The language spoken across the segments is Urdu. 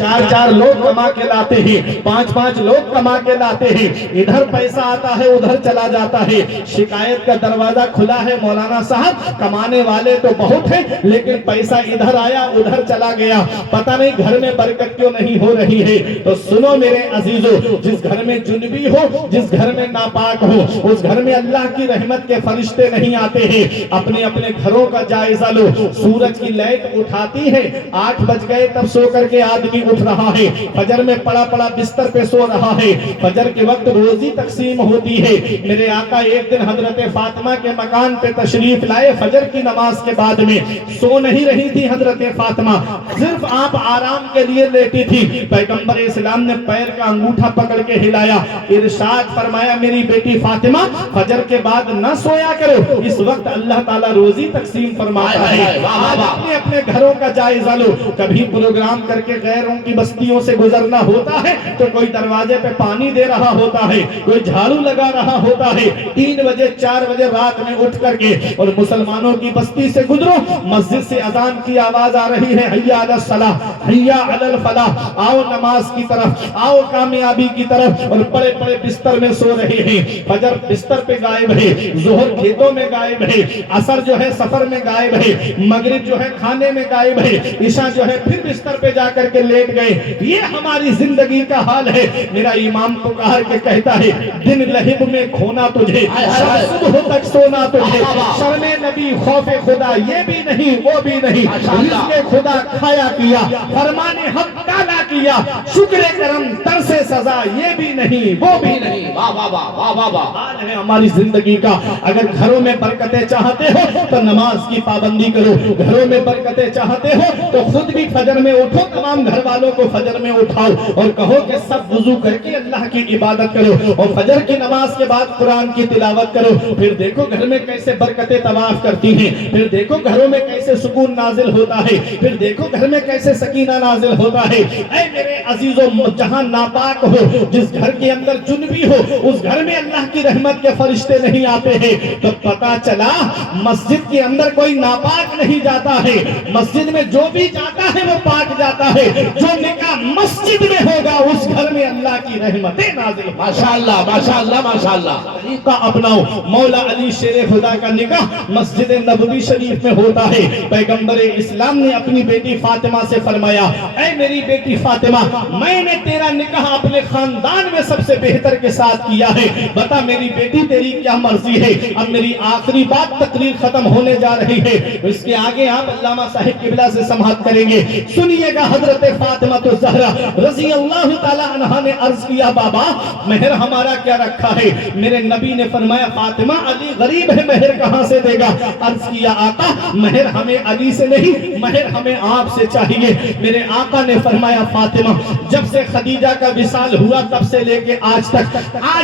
چار چار لوگ کما کے لاتے ہیں، پانچ پانچ لوگ کما کے لاتے ہیں، ادھر پیسہ آتا ہے ادھر چلا جاتا ہے، شکایت کا دروازہ کھلا ہے مولانا صاحب کمانے والے تو بہت ہیں لیکن پیسہ ادھر آیا ادھر چلا گیا، پتہ نہیں گھر میں برکت کیوں نہیں ہو رہی ہے۔ تو سنو میرے عزیزو، جس گھر میں جنبی ہو، جس گھر میں ناپاک ہو، اس گھر میں اللہ کی رحمت کے فرشتے نہیں آتے ہیں۔ اپنے اپنے گھروں کا جائزہ لو، سورج کی لائٹ اٹھاتی ہے، 8 بج گئے تب سو کر کے آدمی اٹھ رہا ہے، فجر میں پڑا پڑا بستر پہ سو رہا ہے، فجر کے وقت روزی تقسیم ہوتی ہے۔ میرے آقا ایک دن حضرت فاطمہ کے مکان پہ تشریف لائے، فجر کی نماز کے بعد میں سو نہیں رہی تھی حضرت فاطمہ، صرف آپ آرام کے لیے لیٹی تھی۔ پیغمبر اسلام نے پیر کا انگوٹھا پکڑ کے ہلایا، ارشاد فرمایا میری بیٹی فاطمہ فجر کے بعد نہ سویا کرو، اس وقت اللہ تعالیٰ روزی تقسیم فرماتا ہے۔ آج اپنے اپنے گھروں کا جائزہ لو، کبھی پروگرام کر کے غیروں کی بستیوں سے گزرنا ہوتا ہے تو کوئی دروازے پہ پانی دے رہا ہوتا ہے، کوئی جھاڑو لگا رہا ہوتا ہے، 3 بجے 4 بجے رات میں اٹھ کر کے اور مسلمانوں کی بستی سے گزرو، مسجد سے اذان کی آواز آ رہی ہے، حیا علی الصلاۃ حیا علی الفلاح، آؤ نماز کی طرف، آؤ کامیابی کی طرف، اور بڑے بڑے بستر میں سو رہے ہیں۔ فجر بستر پہ غائب ہے، ظہر کھیتوں میں غائب ہے، عصر جو ہے سفر میں غائب ہے، مغرب جو ہے کھانے میں غائب ہے، عشاء جو ہے پھر بستر پہ جا کر کے لیٹ گئے۔ یہ ہماری زندگی کا حال ہے۔ میرا امام پکار کے کہتا ہے دن لہب میں کھونا تجھے، شب صبح تک سونا تجھے، شرم نبی خوف خدا یہ بھی نہیں وہ بھی نہیں، رزق خدا کھایا کیا، فرمان حق تالا کیا، شکر کرم ترس سزا یہ بھی نہیں وہ بھی نہیں۔ حال ہے ہماری زندگی کا۔ اگر گھروں میں برکتیں چاہتے ہو تو نماز کی پابندی کرو، گھروں میں برکتیں چاہتے ہو تو خود بھی فجر میں اٹھو، تمام گھر والوں کو فجر میں اٹھاؤ اور کہو کہ سب وضو کر کے اللہ کی عبادت کرو اور فجر کی نماز کے بعد قرآن کی تلاوت کرو۔ پھر دیکھو گھر میں کیسے برکتیں طواف کرتی ہیں، پھر دیکھو گھروں میں کیسے سکون نازل ہوتا ہے، پھر دیکھو گھر میں کیسے سکینہ نازل ہوتا ہے۔ اے میرے عزیزو، جہاں ناپاک ہو، جس گھر کے اندر جنبی ہو، اس گھر میں اللہ کی رحمت کے فرشتے نہیں آتے ہیں۔ تو پتا چلا مسجد کے اندر کوئی ناپاک نہیں جاتا ہے، مسجد میں جو بھی جاتا ہے وہ پاک جاتا ہے۔ جو نکاح مسجد میں ہوگا اس گھر میں اللہ کی رحمتیں نازل۔ ماشاءاللہ ماشاءاللہ ماشاءاللہ۔ طریقہ اپناؤ۔ مولا علی شیر خدا کا نکاح مسجد نبوی شریف میں ہوتا ہے۔ پیغمبر اسلام نے اپنی بیٹی فاطمہ سے فرمایا اے میری بیٹی فاطمہ، میں نے تیرا نکاح اپنے خاندان میں سب سے بہتر کے ساتھ کیا ہے، بتا میری بیٹی تیری کیا مرضی ہے۔ اب میری آخری بات، تقریر ختم ہونے جا رہی ہے، اس کے آگے آپ علامہ صاحب قبلہ سے سماعت کریں گے۔ سنیے گا، حضرت فاطمہ الزہرا رضی اللہ تعالی عنہا نے عرض کیا بابا مہر ہمارا کیا رکھا ہے؟ میرے نبی نے فرمایا فاطمہ علی غریب ہے، مہر کہاں سے دے گا؟ عرض کیا آقا مہر ہمیں علی سے نہیں، مہر ہمیں آپ سے چاہیے۔ میرے آقا نے فرمایا فاطمہ جب سے خدیجہ کا وصال ہوا تب سے لے کے آج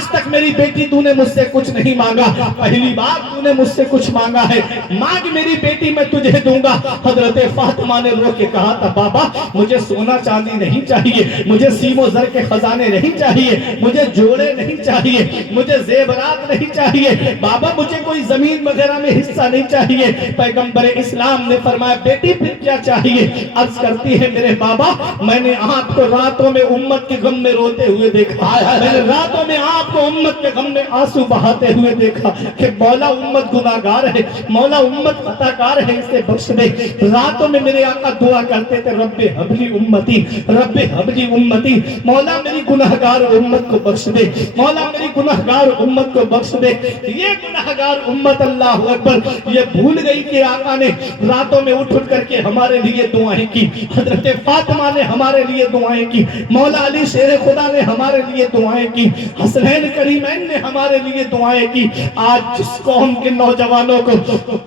تک میری بیٹی تو نے مجھ سے کچھ نہیں مانگا، پہلی بار تو نے مجھ سے کچھ مانگا ہے، مانگ میری بیٹی میں تجھے دوں گا۔ حضرت فاطمہ نے رو کے کہا تھا بابا مجھے سونا چاندی نہیں چاہیے، مجھے سیم و زر کے خزانے نہیں چاہیے، مجھے جوڑے نہیں چاہیے، مجھے زیورات نہیں چاہیے، بابا مجھے کوئی زمین وغیرہ میں حصہ نہیں چاہیے۔ پیغمبر اسلام نے فرمایا بیٹی پھر کیا چاہیے؟ عرض کرتی ہے میرے بابا میں نے آپ کو راتوں میں امت کے غم میں روتے ہوئے دیکھا، میں نے راتوں میں آپ کو امت کے غم میں آنسو بہاتے ہوئے دیکھا کہ مولا امت گناہگار ہے، مولا امت خطا کار ہے، اسے بخش دے۔ راتوں میں میرے آقا دعا کرتے تھے رب حبلی امتی، رب حبلی امتی، مولا میری گناہگار امت کو بخش دے، مولا میری گناہگار امت کو بخش دے۔ یہ گناہگار امت اللہ اکبر یہ بھول گئی کہ آقا نے راتوں میں اٹھ کر کے ہمارے لیے دعائیں کی، حضرت فاطمہ نے ہمارے لیے دعائیں کی، مولا علی شیر خدا نے ہمارے لیے دعائیں کی، حسنین کریمین نے ہمارے لیے دعائیں کی۔ آج جس قوم کے نوجوانوں کو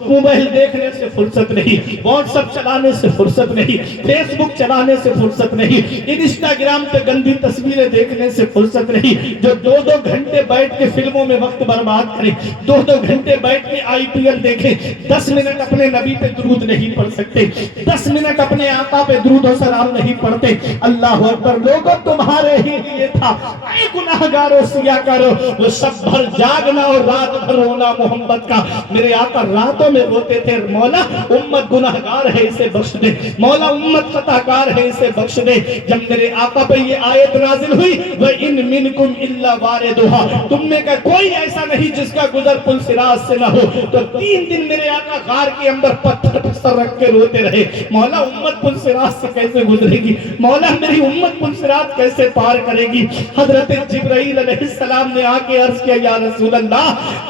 موبائل دیکھنے سے فرصت نہیں، واٹس ایپ چلانے سے فرصت نہیں، فیس بک چلانے سے فرصت نہیں، انسٹاگرام پہ گندی تصویریں دیکھنے سے فرصت نہیں، جو 2 گھنٹے بیٹھ کے فلموں میں وقت برباد کریں، 2 گھنٹے بیٹھ کے IPL دیکھیں، 10 منٹ اپنے نبی پہ درود نہیں پڑھ سکتے، 10 منٹ اپنے آقا پہ درود و سلام نہیں پڑھتے۔ اللہ اکبر، لوگوں تمہارے ہی لیے تھا اے گناہگاروں سیا کرو وہ سب بھر جاگنا اور رات بھر رونا محمد کا۔ میرے آقا راتوں میں روتے تھے مولا امت گناہگار ہے اسے بخش دے، مولا امت خطا کار ہے اسے بخش دے۔ جب میرے آقا پہ یہ آیت نازل ہوئی وَإِن مِّنكُمْ إِلَّا وَارِدُهَا، تم میں کا کوئی ایسا نہیں جس کا گزر پل صراط سے نہ ہو، تو 3 دن میرے آقا غار کے اندر پتھر پر سر رکھ کے روتے رہے، مولا امت پل صراط سے کیسے گزرے گی، مولا میری امت پل صراط کیسے پار کرے گی۔ حضرت جبرائیل علیہ السلام نے آ کے عرض کیا یا رسول اللہ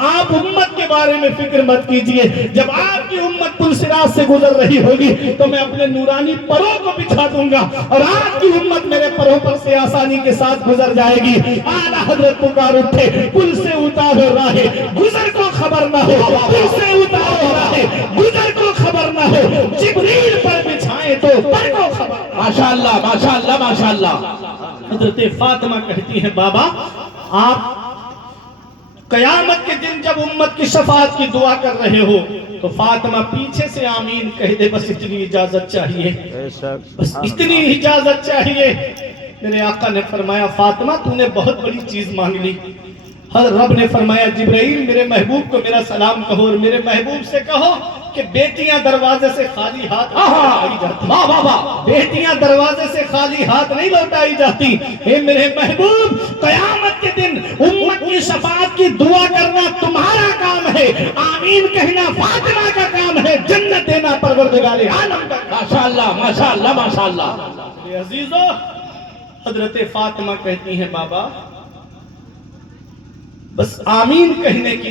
آپ امت کے بارے میں فکر مت کیجئے، جب آپ کی امت پل صراط سے گزر رہی ہوگی تو میں اپنے نورانی پروں کو بچھا دوں گا اور آپ کی امت میرے پروں پر سے آسانی کے ساتھ گزر جائے گی۔ اعلیٰ حضرت پکار اٹھے پل سے اتارو راہ گزر کو خبر نہ ہو، پل سے اتارو راہ گزر کو خبر نہ ہو، جبریل پر بچھائیں تو پر کو خبر نہ ہو۔ ماشاءاللہ ماشاءاللہ ماشاءاللہ۔ حضرت فاطمہ کہتی ہیں بابا آپ قیامت کے دن جب امت کی شفاعت کی دعا کر رہے ہو تو فاطمہ پیچھے سے آمین کہہ دے، بس اتنی اجازت چاہیے، بس اتنی اجازت چاہیے۔ میرے آقا نے فرمایا فاطمہ تو نے بہت بڑی چیز مانگ لی۔ رب نے فرمایا جبرائیل میرے محبوب کو میرا سلام کہو اور میرے محبوب سے کہو کہ بیٹیاں دروازے سے خالی ہاتھ لوٹائی جاتی، بیٹیاں دروازے سے خالی ہاتھ نہیں لوٹائی جاتی۔ اے میرے محبوب قیامت کے دن امت کی شفاعت کی دعا کرنا تمہارا کام ہے، آمین کہنا فاطمہ کا کام ہے، جنت دینا پروردگار عالم کا کام ہے۔ ماشاءاللہ ماشاءاللہ ماشاءاللہ۔ میرے عزیزو حضرت فاطمہ کہتی ہیں بابا بس آمین کہنے کی